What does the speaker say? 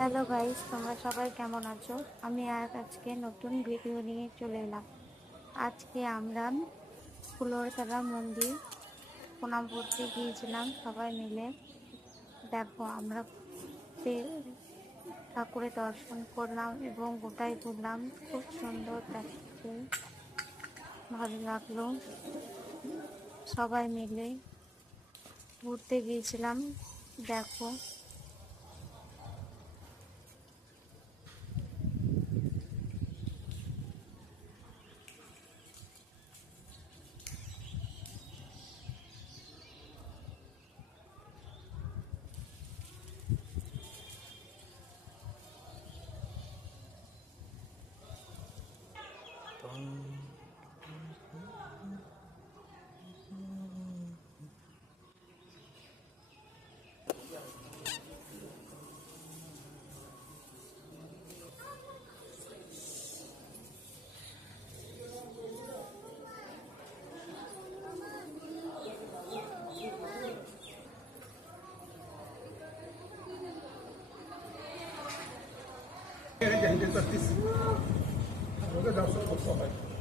Hello guys, তোমরা সবাই কেমন আছো? আমি আজকে নতুন ভিডিও নিয়ে চলে এলাম। আজকে আমরা ফুলরতলা মন্দির প্রণাম করতে গিয়েছিলাম সবাই মিলে। দেখো, আমরা ঠাকুরের দর্শন করলাম এবং গোটাই ঘুরলাম। খুব সুন্দর দেখতে, ভালো লাগলো। সবাই মিলে ঘুরতে গিয়েছিলাম। দেখো, Gente, gente, artista. Vou dar só uma foto.